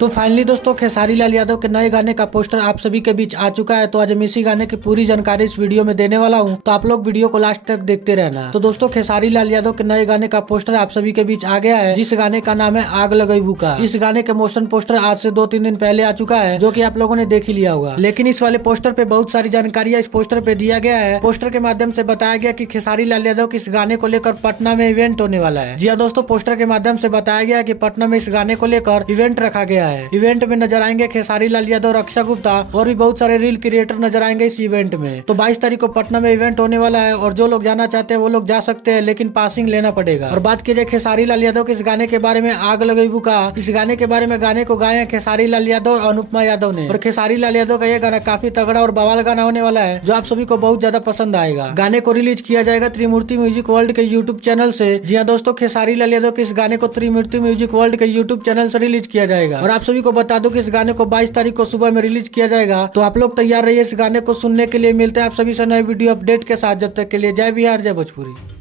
तो फाइनली दोस्तों खेसारी लाल यादव के नए गाने का पोस्टर आप सभी के बीच आ चुका है। तो आज हम इसी गाने की पूरी जानकारी इस वीडियो में देने वाला हूं, तो आप लोग वीडियो को लास्ट तक देखते रहना। तो दोस्तों खेसारी लाल यादव के नए गाने का पोस्टर आप सभी के बीच आ गया है, जिस गाने का नाम है आग लगई का। इस गाने के मोशन पोस्टर आज से 2-3 दिन पहले आ चुका है, जो की आप लोगों ने देख ही लिया होगा। लेकिन इस वाले पोस्टर पे बहुत सारी जानकारियां इस पोस्टर पे दिया गया है। पोस्टर के माध्यम से बताया गया कि खेसारी लाल यादव के इस गाने को लेकर पटना में इवेंट होने वाला है। जी हाँ दोस्तों, पोस्टर के माध्यम से बताया गया कि पटना में इस गाने को लेकर इवेंट रखा गया है। इवेंट में नजर आएंगे खेसारी लाल यादव, रक्षा गुप्ता और भी बहुत सारे रील क्रिएटर नजर आएंगे इस इवेंट में। तो 22 तारीख को पटना में इवेंट होने वाला है और जो लोग जाना चाहते हैं वो लोग जा सकते हैं, लेकिन पासिंग लेना पड़ेगा। और बात की जाए खेसारी लाल यादव के इस गाने के बारे में आग लगई का, इस गाने के बारे में गाने को गाए हैं खेसारी लाल यादव और अनुपमा यादव ने। और खेसारी लाल यादव का ये गाना काफी तगड़ा और बवाल गाना होने वाला है, जो आप सभी को बहुत ज्यादा पसंद आएगा। गाने को रिलीज किया जाएगा त्रिमूर्ति म्यूजिक वर्ल्ड के यूट्यूब चैनल से। जी हाँ दोस्तों, खेसारी लाल यादव के इस गाने को त्रिमूर्ति म्यूजिक वर्ल्ड के यूट्यूब चैनल से रिलीज किया जाएगा। और आप सभी को बता दूं कि इस गाने को 22 तारीख को सुबह में रिलीज किया जाएगा। तो आप लोग तैयार रहिए इस गाने को सुनने के लिए। मिलते हैं आप सभी से नए वीडियो अपडेट के साथ। जब तक के लिए जय बिहार, जय भोजपुरी।